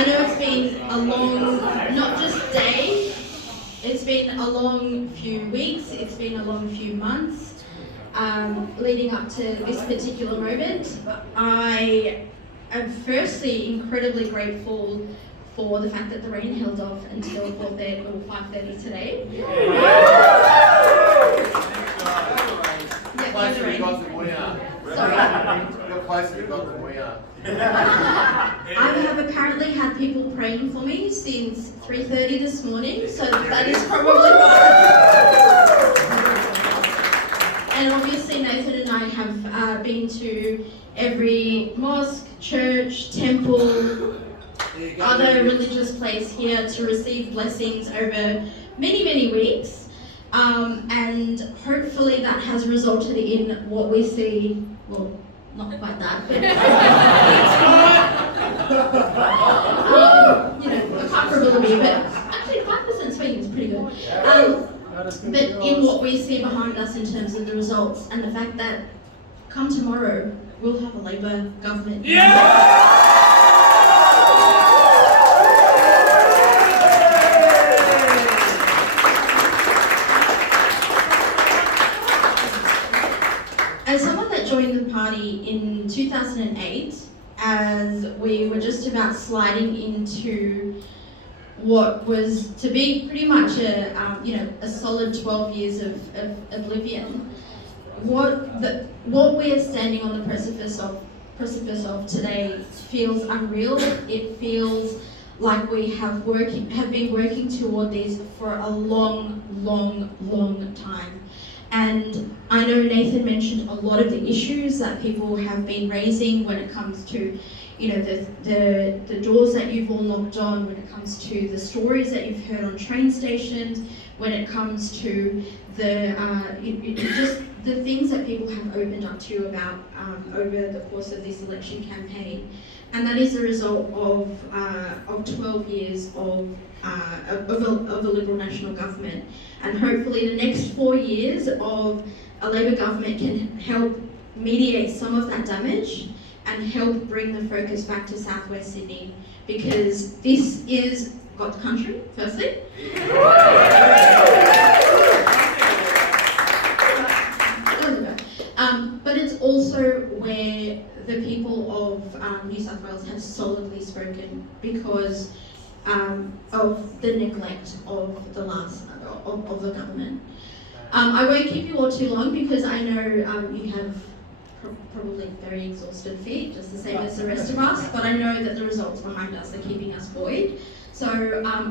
I know it's been a long, not just day, it's been a long few weeks, it's been a long few months leading up to this particular moment. I am firstly incredibly grateful for the fact that the rain held off until 4:30 or 5:30 today. Closer we got than we are. You're closer we got than we are. I have apparently had people praying for me since 3:30 this morning, so that is probably why. And obviously Nathan and I have been to every mosque, church, temple, other religious place here to receive blessings over many, many weeks. And hopefully that has resulted in what we see, well, not quite that, but apart from a little bit, but actually 5% swing is pretty good. But in what we see behind us in terms of the results and the fact that come tomorrow, we'll have a Labour government. As someone that joined the party in 2008, as we were just about sliding into what was to be pretty much a solid 12 years of oblivion, what we are standing on the precipice of today feels unreal. It feels like we have been working toward this for a long time. And I know Nathan mentioned a lot of the issues that people have been raising when it comes to, the doors that you've all knocked on, when it comes to the stories that you've heard on train stations, when it comes to just the things that people have opened up to you about over the course of this election campaign. And that is the result of 12 years of a Liberal National Government. And hopefully the next 4 years of a Labor government can help mediate some of that damage and help bring the focus back to Southwest Sydney, because this is God's country, firstly. But it's also where the people of New South Wales have solidly spoken because of the neglect of the government. I won't keep you all too long because I know you have probably very exhausted feet, just the same as the rest of us, but I know that the results behind us are keeping us buoyed. So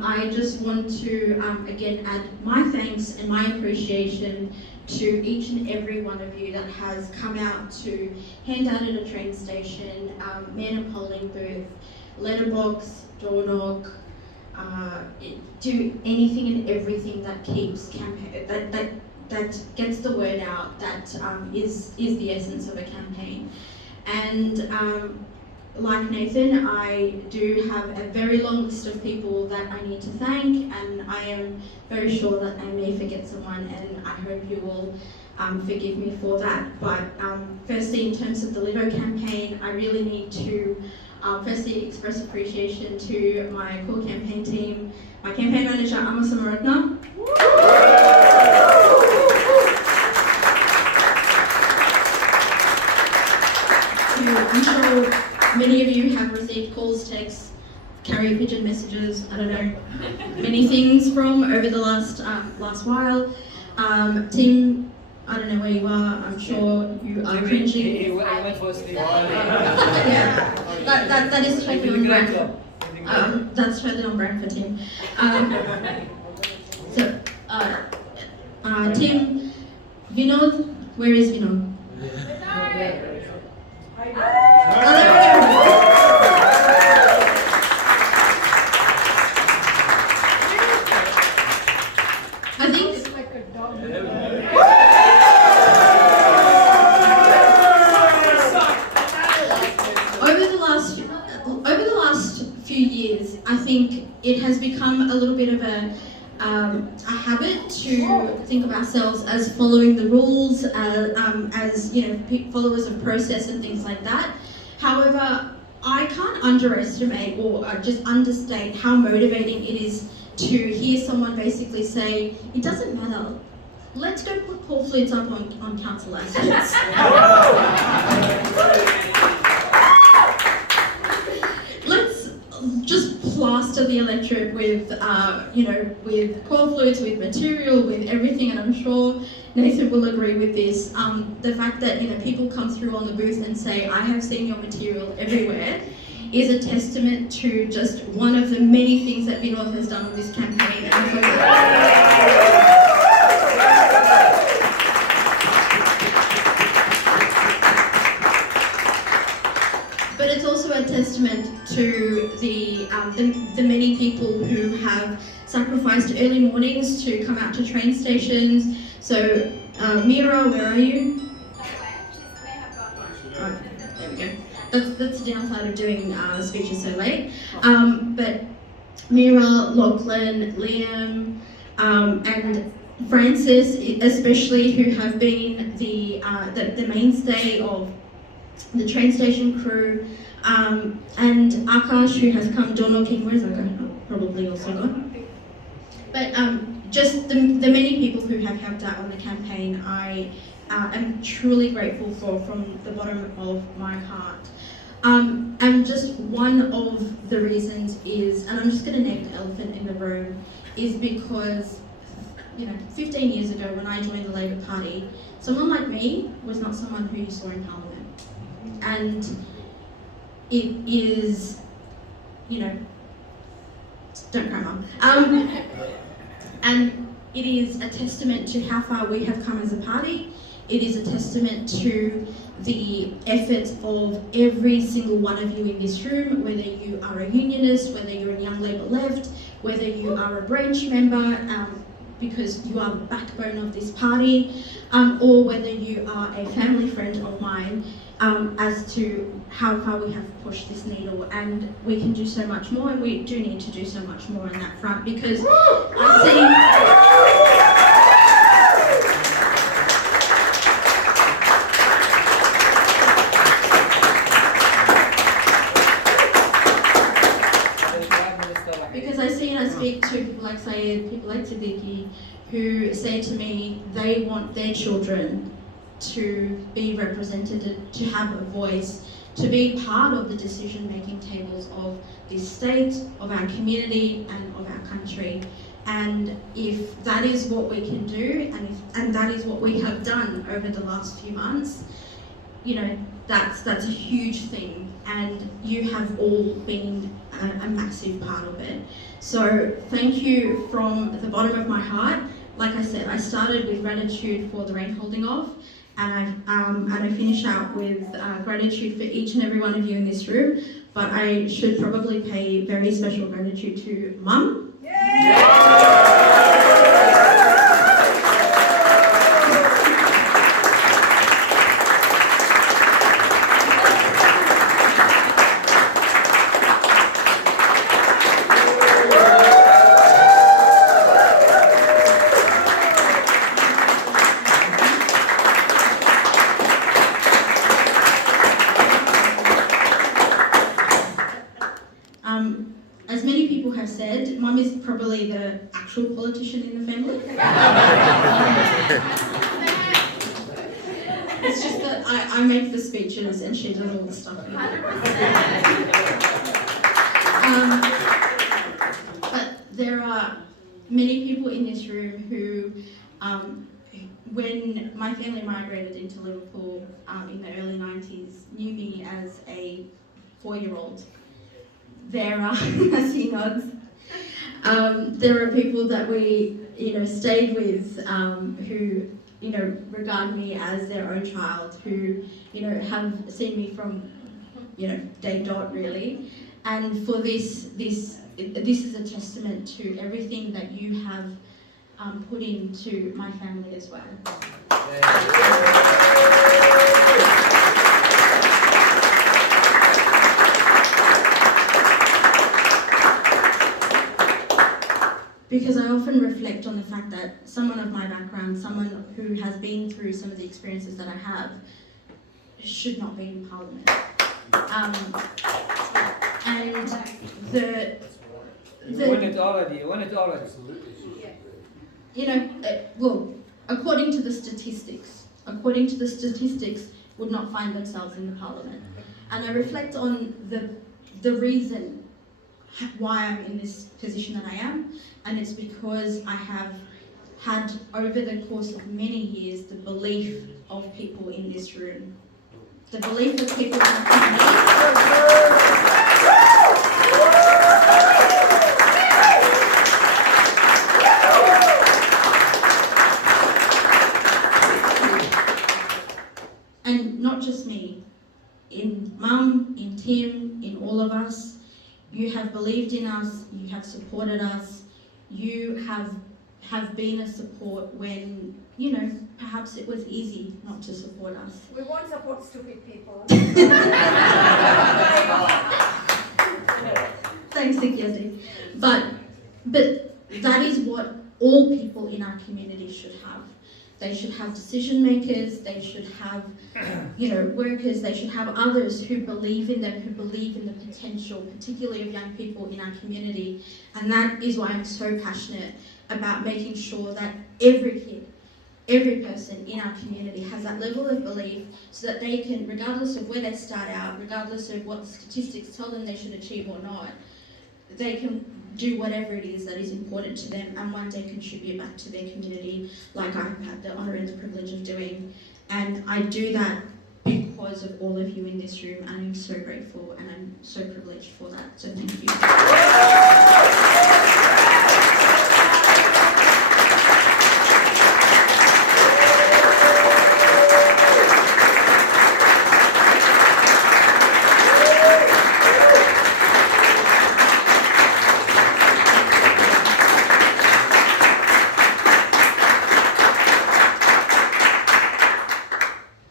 I just want to again add my thanks and my appreciation to each and every one of you that has come out to hand out at a train station, man a polling booth, letterbox, door knock, do anything and everything that keeps that gets the word out, that is the essence of a campaign. And like Nathan, I do have a very long list of people that I need to thank, and I am very sure that I may forget someone, and I hope you will forgive me for that. But firstly, in terms of the Livo campaign, I really need to firstly express appreciation to my core campaign team, my campaign manager, Amma Samaratna. I'm sure many of you have received calls, texts, carrier pigeon messages, I don't know, many things from over the last while. Team, I don't know where you are, I'm sure you are cringing. I went for sleep. Yeah, that is totally on brand. That's totally on brand for Tim. Tim, Vinod, where is Vinod? I think it's like a dog. Over the last few years, I think it has become a little bit of a habit to think of ourselves as following the rules, as followers of process and things like that. However, I can't underestimate or just understate how motivating it is to hear someone basically say, it doesn't matter, let's go put cornflakes up on council assets. Let's just plaster the electorate with, with cornflakes, with material, with everything, and I'm sure Nathan will agree with this. The fact that people come through on the booth and say, I have seen your material everywhere, is a testament to just one of the many things that Vinod has done on this campaign. And for but it's also a testament to the many people who have sacrificed early mornings to come out to train stations. So, Mira, where are you? Oh, there we go. That's the downside of doing speeches so late. But Mira, Lachlan, Liam, and Francis, especially, who have been the mainstay of the train station crew, and Akash, who has come door knocking. Where's Akash? Oh, probably also gone. But just the many people who have helped out on the campaign, I am truly grateful for from the bottom of my heart. And just one of the reasons is, and I'm just going to name the elephant in the room, is because 15 years ago when I joined the Labor Party, someone like me was not someone who you saw in Parliament. And it is, don't cry, Mum. And it is a testament to how far we have come as a party. It is a testament to the efforts of every single one of you in this room, whether you are a unionist, whether you're a Young Labour Left, whether you are a branch member, because you are the backbone of this party, or whether you are a family friend of mine, as to how far we have pushed this needle. And we can do so much more, and we do need to do so much more on that front, because I see... Because I see and I speak to people like Syed, people like Siddiqui, who say to me they want their children to be represented, to have a voice, to be part of the decision-making tables of this state, of our community, and of our country. And if that is what we can do, and that is what we have done over the last few months, that's a huge thing, and you have all been a massive part of it. So thank you from the bottom of my heart. Like I said, I started with gratitude for the rain holding off, and I finish out with gratitude for each and every one of you in this room. But I should probably pay very special gratitude to Mum. As many people have said, Mum is probably the actual politician in the family. It's just that I make the speeches and she does all the stuff. But there are many people in this room who, when my family migrated into Liverpool in the early 90s, knew me as a 4-year-old. There are, as he nods, there are people that we, stayed with, who, regard me as their own child, who, have seen me from, day dot really. And for this is a testament to everything that you have put into my family as well. Because I often reflect on the fact that someone of my background, someone who has been through some of the experiences that I have, should not be in Parliament. And the You won it already. you know, well, according to the statistics, would not find themselves in the parliament. And I reflect on the reason why I'm in this position that I am, and it's because I have had, over the course of many years, the belief of people in this room. The belief of people in the community. And not just me, in Mum, in Tim, in all of us, you have believed in us, you have supported us, you have been a support when, you know, perhaps it was easy not to support us. We won't support stupid people. Thanks, Nikki. But that is what all people in our community should have. They should have decision makers, they should have, you know, workers, they should have others who believe in them, who believe in the potential, particularly of young people in our community. And that is why I'm so passionate about making sure that every kid, every person in our community has that level of belief so that they can, regardless of where they start out, regardless of what the statistics tell them they should achieve or not, they can do whatever it is that is important to them and one day contribute back to their community, like I've had the honour and the privilege of doing. And I do that because of all of you in this room, and I'm so grateful and I'm so privileged for that. So thank you.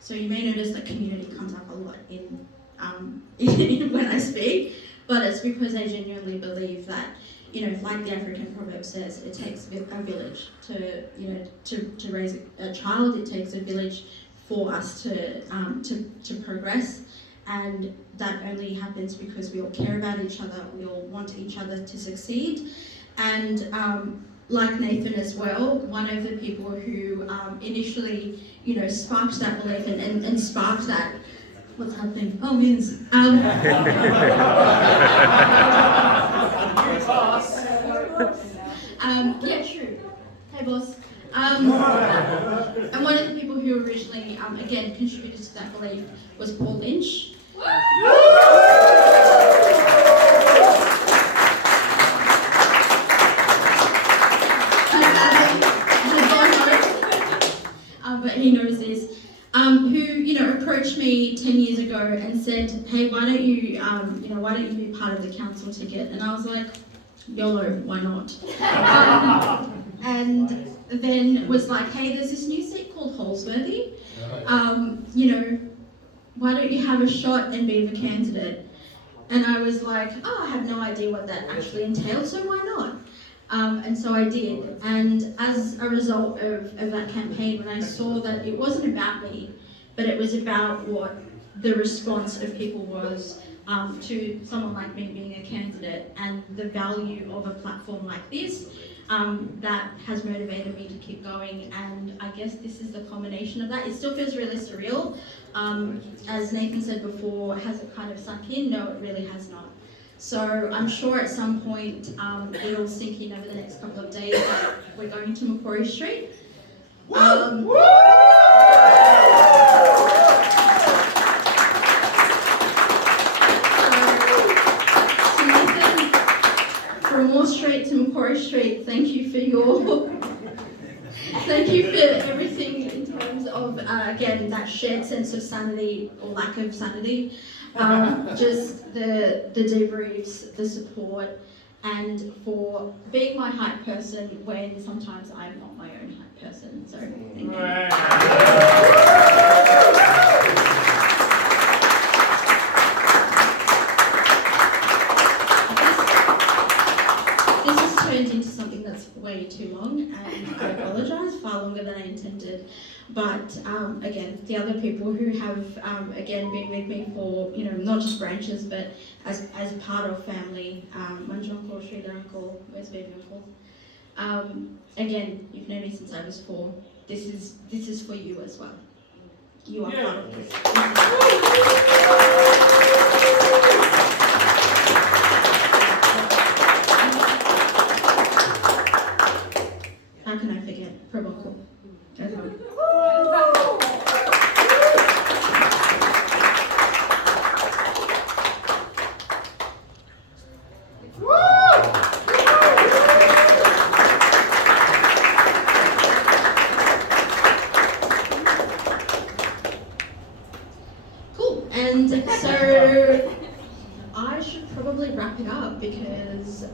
So you may notice that community comes up a lot in when I speak, but it's because I genuinely believe that, you know, like the African proverb says, it takes a village to, you know, to raise a child. It takes a village for us to progress, and that only happens because we all care about each other. We all want each other to succeed, and like Nathan as well, one of the people who initially, you know, sparked that belief and sparked that. What's happening? Oh, Mins. Yeah, true. Hey, boss. And one of the people who originally, again, contributed to that belief was Paul Lynch. But he knows this, who, you know, approached me 10 years ago and said, hey, why don't you be part of the council ticket? And I was like, YOLO, why not? And then was like, hey, there's this new seat called Holsworthy. You know, why don't you have a shot and be the candidate? And I was like, oh, I have no idea what that actually entails, so why not? And so I did, and as a result of that campaign, when I saw that it wasn't about me, but it was about what the response of people was to someone like me being a candidate, and the value of a platform like this, that has motivated me to keep going. And I guess this is the combination of that. It still feels really surreal. As Nathan said before, has it kind of sunk in? No, it really has not. So I'm sure at some point it'll sink in over the next couple of days that we're going to Macquarie Street. So Nathan, from Moore Street to Macquarie Street, thank you for everything in terms of, again, that shared sense of sanity or lack of sanity. Just the debriefs, the support, and for being my hype person when sometimes I'm not my own hype person. So thank you. This has turned into something that's way too long, and I apologise, far longer than I intended. But again, the other people who have again been with me for not just branches but as part of family, Manjunko, Sridhar uncle, where's baby uncle? Again, you've known me since I was 4. This is for you as well. You are part of this. How can I forget Prabhakar? Cool. And so I should probably wrap it up because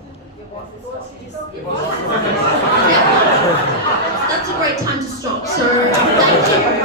that's a great time to stop. So thank you.